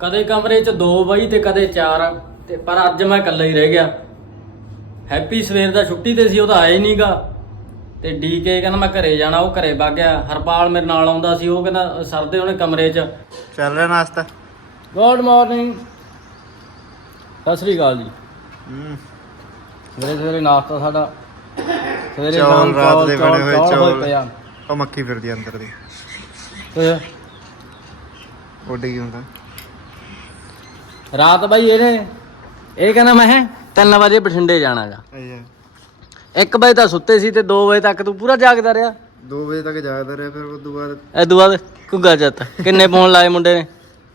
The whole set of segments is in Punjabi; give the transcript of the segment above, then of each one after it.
ਕਦੇ ਕਮਰੇ 'ਚ ਦੋ ਬਈ ਤੇ ਕਦੇ ਚਾਰ ਤੇ ਪਰ ਅੱਜ ਮੈਂ ਇਕੱਲਾ ਹੀ ਰਹਿ ਗਿਆ। ਹੈਪੀ ਸਵੇਰ ਦਾ ਛੁੱਟੀ ਤੇ ਸੀ ਉਹ ਤਾਂ ਆਇਆ ਹੀ ਨਹੀਂਗਾ ਤੇ ਡੀਕੇ ਕਹਿੰਦਾ ਮੈਂ ਘਰੇ ਜਾਣਾ ਉਹ ਘਰੇ ਵਗ ਗਿਆ। ਹਰਪਾਲ ਮੇਰੇ ਨਾਲ ਆਉਂਦਾ ਸੀ ਉਹ ਕਹਿੰਦਾ ਸਰਦੇ ਉਹਨੇ ਕਮਰੇ 'ਚ। ਚੱਲ ਰਿਹਾ ਨਾਸਤਾ? ਗੁੱਡ ਮਾਰਨਿੰਗ ਸਤਿ ਸ੍ਰੀ ਅਕਾਲ ਜੀ। ਹੂੰ। ਸਵੇਰੇ ਸਵੇਰੇ ਨਾਸ਼ਤਾ ਸਾਡਾ। ਸਵੇਰੇ ਚੌਲ ਰਾਤ ਦੇ ਬਣੇ ਹੋਏ ਚੌਲ। ਉਹ ਮੱਖੀ ਫਿਰਦੀ ਅੰਦਰ ਦੀ। ਉੱਡ ਗਈ ਹੁੰਦਾ। ਰਾਤ ਬਾਈ ਇਹਨੇ ਇਹ ਕਹਿੰਦਾ ਮੈਂ 3 ਵਜੇ ਬਠਿੰਡੇ ਜਾਣਾਗਾ। ਅੱਛਾ। 1 ਵਜੇ ਤਾਂ ਸੁੱਤੇ ਸੀ ਤੇ 2 ਵਜੇ ਤੱਕ ਤੂੰ ਪੂਰਾ ਜਾਗਦਾ ਰਿਹਾ। 2 ਵਜੇ ਤੱਕ ਜਾਗਦਾ ਰਿਹਾ ਫਿਰ ਉਸ ਤੋਂ ਬਾਅਦ ਐਦੋਂ ਬਾਅਦ ਕੁੱਗਾ ਜੱਤ ਕਿੰਨੇ ਫੋਨ ਲਾਏ ਮੁੰਡੇ ਨੇ?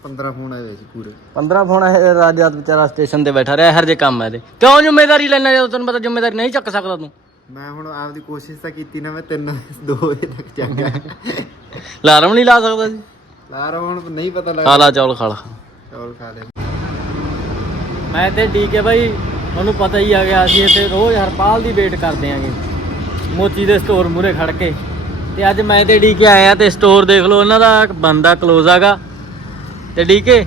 15 ਫੋਨ ਆਏ ਹੋਏ ਸੀ ਪੂਰੇ। 15 ਫੋਨ ਆਏ ਰਾਜਾਤ ਵਿਚਾਰਾ ਸਟੇਸ਼ਨ ਤੇ ਬੈਠਾ ਰਿਹਾ ਹਰ ਜੇ ਕੰਮ ਹੈ ਇਹਦੇ। ਕਿਉਂ ਜ਼ਿੰਮੇਵਾਰੀ ਲੈਣਾ ਜਦੋਂ ਤੈਨੂੰ ਪਤਾ ਜ਼ਿੰਮੇਵਾਰੀ ਨਹੀਂ ਚੱਕ ਸਕਦਾ ਤੂੰ? ਮੈਂ ਹੁਣ ਆਪਦੀ ਕੋਸ਼ਿਸ਼ ਤਾਂ ਕੀਤੀ ਨਾ ਮੈਂ 3 2 ਵਜੇ ਤੱਕ ਜਾਗਾ। ਅਲਾਰਮ ਨਹੀਂ ਲਾ ਸਕਦਾ ਸੀ? ਲਾਰ ਹੁਣ ਨਹੀਂ ਪਤਾ ਲੱਗਦਾ। ਲਾ ਚੌਲ ਖਾ ਲਾ। ਚੌਲ ਖਾ ਲੈ। ਮੈਂ ਤੇ ਡੀਕੇ ਬਾਈ, ਤੁਹਾਨੂੰ ਪਤਾ ਹੀ ਆ ਗਿਆ, ਅਸੀਂ ਇੱਥੇ ਰੋਜ਼ ਹਰਪਾਲ ਦੀ ਵੇਟ ਕਰਦੇ ਆਂਗੇ। ਮੋਚੀ ਦੇ ਸਟੋਰ ਮੂਰੇ ਖੜ ਕੇ। ਤੇ ਅੱਜ ਮੈਂ ਤੇ ਡੀਕੇ ਆਇਆ ਤੇ ਸਟੋਰ ਦੇਖ ਲਓ, ਉਹਨਾਂ ਦਾ ਬੰਦਾ ক্লোਜ਼ ਆਗਾ ਤੇ ਡੀਕੇ,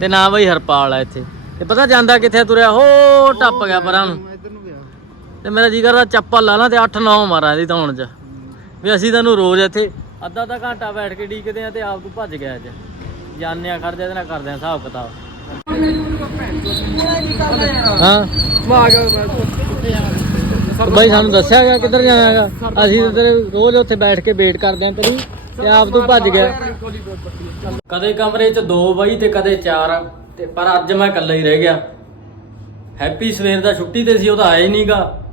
ਤੇ ਨਾ ਬਾਈ ਹਰਪਾਲ ਆ ਇੱਥੇ। ਤੇ ਪਤਾ ਜਾਂਦਾ ਕਿੱਥੇ ਤੁਰਿਆ? ਹੋ, ਟੱਪ ਗਿਆ ਪਰਾਂ ਨੂੰ। ਤੇ ਮੇਰਾ ਜੀ ਕਰਦਾ ਚੱਪਲ ਲਾ ਲਾਂ ਤੇ 8-9 ਮਾਰਾਂ ਇਹਦੀ ਧੌਣ 'ਚ। ਵੀ ਅਸੀਂ ਤੈਨੂੰ ਰੋਜ਼ ਇੱਥੇ ਅੱਧਾ ਅੱਧਾ ਘੰਟਾ ਬੈਠ ਕੇ ਡੀਕਦੇ ਆ ਤੇ ਆਪ ਤੂੰ ਭੱਜ ਗਿਆ ਅੱਜ। ਜਾਣਿਆ ਆ ਖੜਦੇ ਇਹਦੇ ਨਾਲ ਕਰਦੇ ਆ ਹਿਸਾਬ ਕਿਤਾਬ ਹਾਂ। ਬਾਈ ਸਾਨੂੰ ਦੱਸਿਆ ਗਿਆ ਕਿੱਧਰ ਜਾਣਾ ਹੈਗਾ। ਅਸੀਂ ਤਾਂ ਤੇਰੇ ਰੋਜ਼ ਉੱਥੇ ਬੈਠ ਕੇ ਵੇਟ ਕਰਦੇ ਆਂ ਤੇਰੀ। ਤੇ ਆਪ ਤੂੰ ਭੱਜ ਗਿਆ। ਕਦੇ ਕਮਰੇ 'ਚ ਦੋ ਬਾਈ ਤੇ ਕਦੇ ਚਾਰ। ਤੇ ਪਰ ਅੱਜ ਮੈਂ ਇਕੱਲਾ ਹੀ ਰਹਿ ਗਿਆ। ਹੈਪੀ ਸਵੇਰ ਦਾ ਛੁੱਟੀ ਤੇ ਸੀ ਉਹ ਤਾਂ ਆਇਆ ਹੀ ਨਹੀਂਗਾ।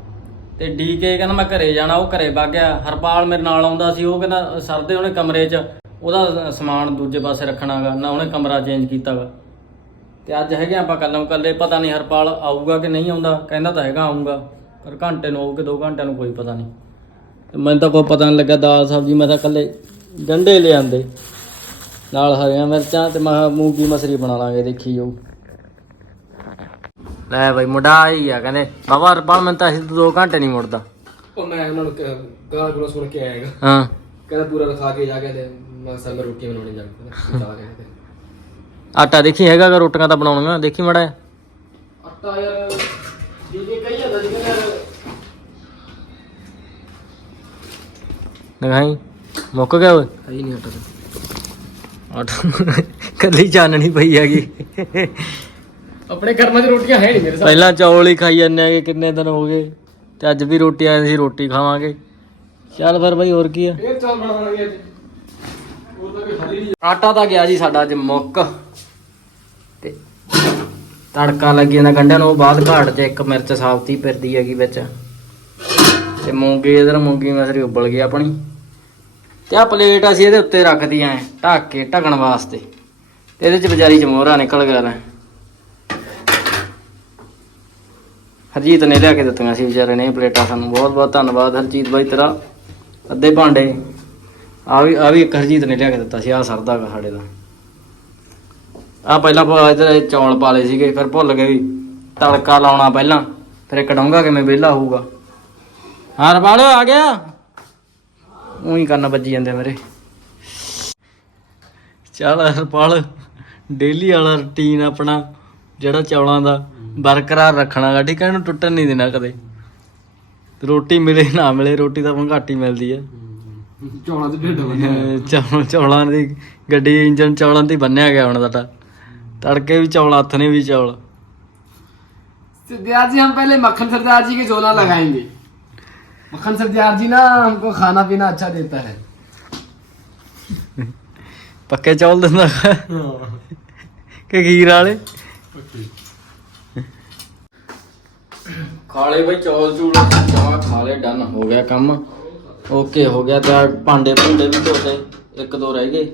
ਤੇ ਡੀਕੇ ਕਹਿੰਦਾ ਮੈਂ ਘਰੇ ਜਾਣਾ ਉਹ ਘਰੇ ਵਗ ਗਿਆ। ਹਰਪਾਲ ਮੇਰੇ ਨਾਲ ਆਉਂਦਾ ਸੀ ਉਹ ਕਹਿੰਦਾ ਸਰਦੇ ਉਹਨੇ ਕਮਰੇ 'ਚ। ਉਹਦਾ ਸਮਾਨ ਦੂਜੇ ਪਾਸੇ ਰੱਖਣਾਗਾ ਨਾ ਉਹਨੇ ਕਮਰਾ ਚੇਂਜ ਕੀਤਾਗਾ। ਤੇ ਅੱਜ ਹੈਗੇ ਆਪਾਂ ਕੱਲੋਂ ਕੱਲੇ ਪਤਾ ਨਹੀਂ ਹਰਪਾਲ ਆਊਗਾ ਕਿ ਨਹੀਂ ਆਉਂਦਾ। ਕਹਿੰਦਾ ਤਾਂ ਹੈਗਾ ਆਊਗਾ ਪਰ ਘੰਟੇ ਨੂੰ ਆਊ ਕਿ 2 ਘੰਟਿਆਂ ਨੂੰ ਕੋਈ ਪਤਾ ਨਹੀਂ। ਤੇ ਮੈਨੂੰ ਤਾਂ ਕੋਈ ਪਤਾ ਨਹੀਂ ਲੱਗਾ ਦਾਲ ਸਬਜ਼ੀ ਮੈਂ ਤਾਂ ਕੱਲੇ ਗੰਢੇ ਲਿਆਂਦੇ ਨਾਲ ਹਰੀਆਂ ਮਿਰਚਾਂ ਤੇ ਮੈਂ ਮੂੰਗੀ ਮਸਰੀ ਬਣਾ ਲਾਂਗੇ ਦੇਖੀ ਜਾਊ। ਲੈ ਬਈ ਮੁੰਡਾ ਆਈ ਆ ਕਹਿੰਦੇ ਬਾਬਾ ਹਰਪਾਲ ਮੈਂ ਤਾਂ ਅਸੀਂ 2 ਘੰਟੇ ਨਹੀਂ ਮੁੜਦਾ। ਉਹ ਮੈਂ ਉਹਨਾਂ ਨੂੰ ਗਾਲ ਗੁਲਾ ਸੁਣ ਕੇ ਆਏਗਾ ਹਾਂ। ਕਹਿੰਦਾ ਪੂਰਾ ਰਖਾ ਕੇ ਜਾ ਕੇ ਤੇ ਮੈਂ ਸਰ ਮੈਂ ਰੋਟੀ ਬਣਾਉਣੀ ਜਾ ਕੇ ਜਾ ਕੇ ਆਟਾ ਦੇਖੀ ਹੈਗਾ ਗਾ ਰੋਟੀਆਂ ਤਾਂ ਬਣਾਉਣੀਆਂ ਦੇਖੀ ਮੜਾ ਆਟਾ ਯਾਰ ਦੀਦੀ ਕਹੀ ਜਾਂਦਾ ਜੀ ਕਹਿੰਦਾ ਯਾਰ। ਦਿਖਾਈ ਮੁੱਕ ਗਿਆ ਓਏ। ਹੈ ਹੀ ਨਹੀਂ ਆਟਾ ਤਾਂ। ਆਟਾ ਕੱਲੀ ਚਾਨਣੀ ਪਈ ਹੈਗੀ। ਆਪਣੇ ਘਰਾਂ 'ਚ ਰੋਟੀਆਂ ਹੈ ਨਹੀਂ ਮੇਰੇ ਸਾਹ ਪਹਿਲਾਂ ਚੌਲ ਹੀ ਖਾਈ ਜਾਂਦੇ ਆਗੇ ਕਿੰਨੇ ਦਿਨ ਹੋ ਗਏ। ਤੇ ਅੱਜ ਵੀ ਰੋਟੀ ਆਈ ਸੀ ਰੋਟੀ ਖਾਵਾਂਗੇ। ਚੱਲ ਫਿਰ ਬਈ ਹੋਰ ਕੀ ਆ? ਫੇਰ ਚਾਲ ਬਣਾਉਣਗੇ ਅੱਜ। ਉਹ ਤਾਂ ਕੋਈ ਖਾਲੀ ਨਹੀਂ। ਆਟਾ ਤਾਂ ਗਿਆ ਜੀ ਸਾਡਾ ਅੱਜ ਮੁੱਕ। ਤੜਕਾ ਲੱਗੀ ਜਾਂਦਾ ਗੰਢਿਆਂ ਨੂੰ, ਉਹ ਬਾਅਦ ਘਾਟ 'ਚ ਇੱਕ ਮਿਰਚ ਸਾਫਤੀ ਫਿਰਦੀ ਹੈਗੀ ਵਿੱਚ। ਤੇ ਮੂੰਗੀ, ਇਧਰ ਮੂੰਗੀ ਮਸਰੀ ਉਬਲ ਗਈ ਆਪਣੀ। ਤੇ ਆ ਪਲੇਟ ਅਸੀਂ ਇਹਦੇ ਉੱਤੇ ਰੱਖਦੀ ਐ, ਢੱਕ ਕੇ ਢਕਣ ਵਾਸਤੇ। ਤੇ ਇਹਦੇ 'ਚ ਵਿਚਾਰੀ ਚ ਨਿਕਲ ਗਿਆ ਲੈ। ਹਰਜੀਤ ਨੇ ਲਿਆ ਕੇ ਦਿੱਤੀਆਂ ਸੀ ਵਿਚਾਰੇ ਨੇ ਇਹ ਪਲੇਟਾਂ ਸਾਨੂੰ। ਬਹੁਤ ਬਹੁਤ ਧੰਨਵਾਦ ਹਰਜੀਤ ਬਾਈ ਤੇਰਾ। ਅੱਧੇ ਭਾਂਡੇ। ਆ ਵੀ ਆ ਵੀ ਇੱਕ ਹਰਜੀਤ ਨੇ ਲਿਆ ਕੇ ਦਿੱਤਾ ਸੀ ਆ ਸਰਦਾ ਸਾਡੇ ਦਾ। ਆ ਪਹਿਲਾਂ ਪਾ ਇੱਧਰ ਚੌਲ ਪਾ ਲਏ ਸੀਗੇ ਫਿਰ ਭੁੱਲ ਗਏ ਵੀ ਤੜਕਾ ਲਾਉਣਾ ਪਹਿਲਾਂ ਫਿਰ ਇੱਕ ਡੋਂਗਾ ਕਿਵੇਂ ਵਿਹਲਾ ਹੋਊਗਾ। ਹਾਂ ਰਬਾਲ ਆ ਗਿਆ? ਉਹੀ ਕੰਨ ਵੱਜੀ ਜਾਂਦੇ ਮੇਰੇ। ਚੱਲ ਹਰਪਾਲ ਡੇਲੀ ਵਾਲਾ ਰੁਟੀਨ ਆਪਣਾ ਜਿਹੜਾ ਚੌਲਾਂ ਦਾ ਬਰਕਰਾਰ ਰੱਖਣਾਗਾ ਠੀਕ ਹੈ ਇਹਨੂੰ ਟੁੱਟਣ ਨਹੀਂ ਦੇਣਾ ਕਦੇ। ਰੋਟੀ ਮਿਲੇ ਨਾ ਮਿਲੇ ਰੋਟੀ ਤਾਂ ਆਪਾਂ ਘੱਟ ਹੀ ਮਿਲਦੀ ਹੈ ਚੌਲਾਂ ਦੇ ਢਿੱਡ ਬੰਨਿਆ। ਚੌਲਾਂ ਦੀ ਗੱਡੀ ਇੰਜਨ ਚੌਲਾਂ ਤੇ ਹੀ ਬੰਨਿਆ ਗਿਆ ਹੁਣ ਸਾਡਾ ਤੜਕੇ ਵੀ ਚੌਲ ਹੱਥ ਨੇ ਵੀ ਚੌਲ सरदार जी हम पहले मक्खन सरदार जी के झोला लगाएंगे मक्खन सरदार जी ना हमको खाना पीना अच्छा देता है ਪੱਕੇ ਚੌਲ ਦਿੰਦਾ ਕਿ ਖੀਰ ਵਾਲੇ ਖਾਲੇ ਬਈ ਚੌਲ ਚੂਲ ਚਾਹ ਖਾਲੇ ਡਨ ਹੋ ਗਿਆ ਕੰਮ ਓਕੇ ਹੋ ਗਿਆ ਤੇ ਆਹ ਭਾਂਡੇ ਭੁੰਡੇ ਵੀ ਧੋਤੇ ਇੱਕ ਦੋ ਰਹਿ ਗਏ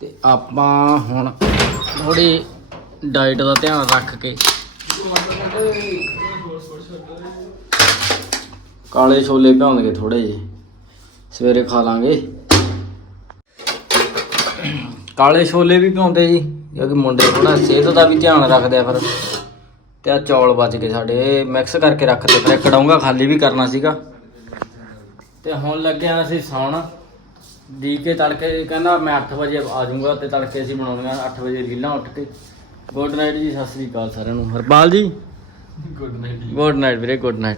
ਤੇ ਆਪਾਂ ਹੁਣ ਥੋੜੀ ਡਾਈਟ ਦਾ ਧਿਆਨ ਰੱਖ ਕੇ। ਕਾਲੇ ਛੋਲੇ ਭਿਉਂਦਗੇ ਥੋੜੇ ਜਿਹੇ। ਸਵੇਰੇ ਖਾ ਲਾਂਗੇ। ਕਾਲੇ ਛੋਲੇ ਵੀ ਭਿਉਂਦੇ ਜੀ, ਕਿਉਂਕਿ ਮੁੰਡੇ ਥੋੜਾ ਸਿਹਤ ਦਾ ਵੀ ਧਿਆਨ ਰੱਖਦੇ ਆ ਫਿਰ। ਤੇ ਆ ਚੌਲ ਬਚ ਗਏ ਸਾਡੇ ਮਿਕਸ ਕਰਕੇ ਰੱਖਦੇ ਫਿਰ ਇੱਕ ਖਾਲੀ ਵੀ ਕਰਨਾ ਸੀਗਾ। ਤੇ ਹੁਣ ਲੱਗਿਆ ਅਸੀਂ ਸੌਣ। ਡੀਕੇ ਤੜਕੇ ਕਹਿੰਦਾ ਮੈਂ 8 ਵਜੇ ਆ ਜਾਊਂਗਾ ਤੇ ਤੜਕੇ ਅਸੀਂ ਬਣਾਉਣੀਆਂ 8 ਵਜੇ ਰੀਲਾਂ ਉੱਠ ਕੇ। ਗੁੱਡ ਨਾਈਟ ਜੀ ਸਤਿ ਸ੍ਰੀ ਅਕਾਲ ਸਾਰਿਆਂ ਨੂੰ। Harpal ji? Good night good night ਵੀਰੇ ਗੁੱਡ ਨਾਈਟ